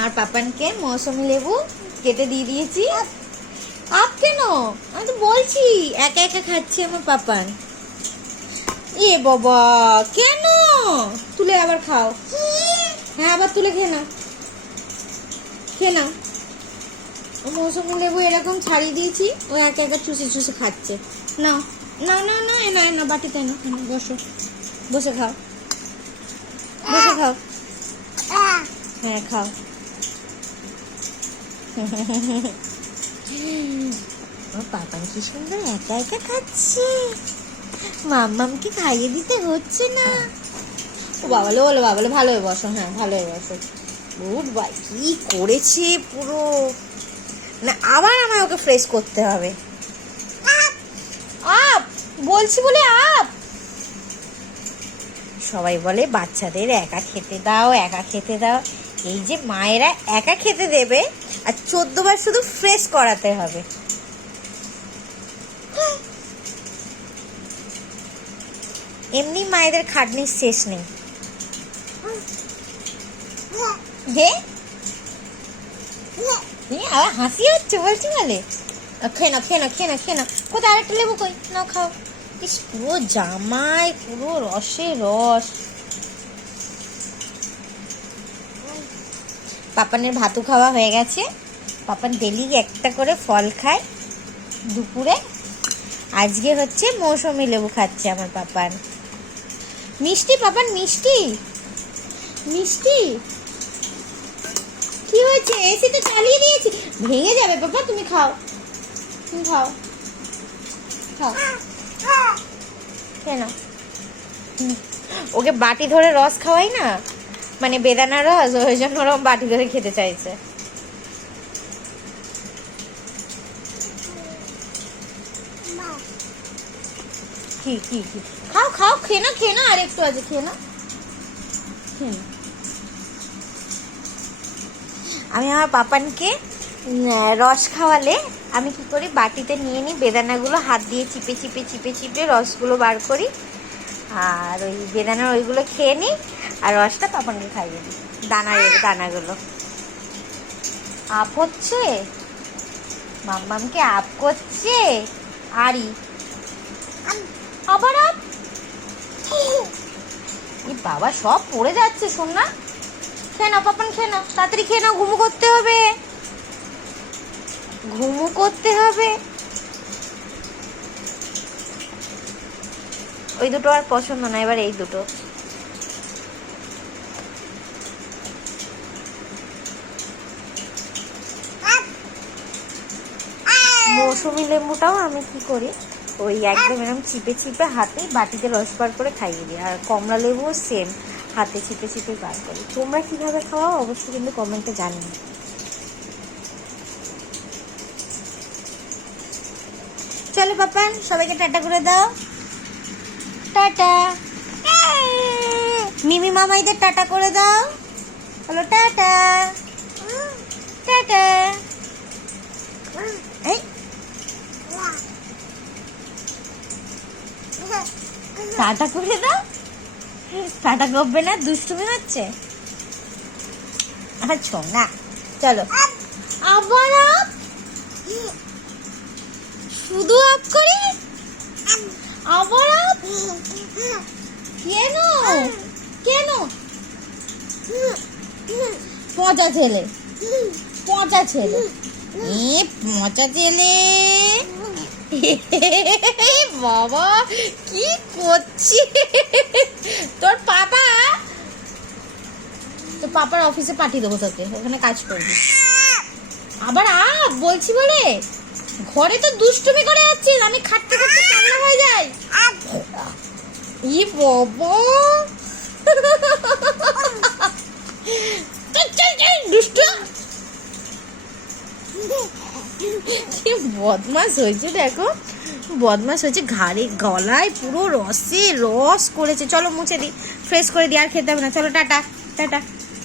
আর পাপানকে মৌসুমী লেবু কেটে দিয়ে দিয়েছি। আপ কেন? আমি তো বলছি একা একা খাচ্ছে আমার পাপান। এ বাবা, কেন? তুলে আবার খাও। হ্যাঁ, আবার তুলে খেয়ে নাও, খেয়ে নাও। মৌসুমী লেবু এরকম ছাড়িয়ে দিয়েছি, ও একা একা চুষে চুষে খাচ্ছে। নাও নাও নাও না, এনা এনা বাটিতে না, বসো, বসে খাও, বসে খাও। হ্যাঁ, খাও। পাপান কি সুন্দর একা একা খাচ্ছে, মাম্মামকে খাইয়ে দিতে হচ্ছে না। ও বাবালে, বলো বাবালে, ভালো হয়ে বসো। হ্যাঁ, ভালো হয়ে বসো। Good bye. কি করেছে পুরো, না আবার আমায় ওকে ফ্রেশ করতে হবে। আপ বলছি বলে আপ। সবাই বলে বাচ্চাদের একা খেতে দাও, একা খেতে দাও। এই যে মায়েরা একা খেতে দেবে আর 14 বার শুধু ফ্রেশ করাতে হবে। এমনি মায়েদের খাটনির শেষ নেই। আবার হাসি হচ্ছে বলছি বলে। খেয়ে না, খেয়ে না, খেয়ে না, খেয়ে না। কোথায় আরেকটা লেবু কই? নাও, খাও। ইস, পুরো জামাই পুরো রসে রস। পাপানের ভাতু খাওয়া হয়ে গেছে। পাপান ডেলি একটা করে ফল খায় দুপুরে। আজকে হচ্ছে মৌসুমী লেবু খাচ্ছে আমার পাপান। মিষ্টি পাপান, মিষ্টি মিষ্টি। কি হয়েছে? এসি তো চালিয়ে দিয়েছি, ভেঙে যাবে পাপা। তুমি খাও, তুমি খাও, খাও। কেন? ওকে বাটি ধরে রস খাওয়াই না, মানে বেদানা রস, ওই জন্য ওরকম বাটি ধরে খেতে চাইছে। কি কি কি? খাও খাও, খেয়ে না, খেয়ে না, আর একটু আছে, খেয়ে না, খেয়ে না। আমি আমার পাপানকে রস খাওয়ালে আমি কি করি, বাটিতে নিয়ে নিই, বেদানাগুলো হাত দিয়ে চিপে চিপে চিপে চিপে রসগুলো বার করি, আর ওই বেদানার ওইগুলো খেয়ে নিই, আর রসটা পাপানকে খাইয়ে দিই, দানাগুলো। আপ হচ্ছে, মাম্মামকে আপ করছে। আরই আবার আপ। বাবা, সব পড়ে যাচ্ছে। শোন না, খেয়ে নাও পাপান, খেয়ে নাও, তাড়াতাড়ি খেয়ে নাও, ঘুমু করতে হবে, ঘুমু করতে হবে। ওই দুটো আর পছন্দ না, এবার এই দুটো। মৌসুমী লেবুটাও আমি কি করি, ওই একদম এরকম চিপে চিপে হাতে বাটিতে রস বার করে খাইয়ে দিই। আর কমলা লেবুও সেম, হাতে চিপে চিপে বার করি। তোমরা কিভাবে খাওয়াও অবশ্যই কিন্তু কমেন্টে জানিও। চলো পাপান, সবাইকে টাটা করে দাও। টাটা। মিমি মামাইদের টাটা করে দাও। হলো টাটা, টাটা। এই টাটা করে দাও। টাটা করবে না, দুষ্টুমি হচ্ছে। আচ্ছা না, চলো আবার আপ। শুধু আপ করি, আবার আপ। কেন কেন? পচা ছেলে, পচা ছেলে, পচা ছেলে। বাবা কি করছি? তোর পাপার অফিসে পাঠিয়ে দেবো তোকে, ওখানে কাজ করবি। আবার বলছি বলে ঘরে তো দুষ্টুমি করে যাচ্ছিস, আমি খাটতে খাটতে কান্না হয়ে যাই। ই বাবা, দুষ্টু। কি বদমাস হয়েছে দেখো, বদমাস হয়েছে। ঘাড়ে গলায় পুরো রসে রস করেছে। চলো মুছে দিই, ফ্রেশ করে দিই, আর খেতে হবে না। চলো টাটা, টাটা।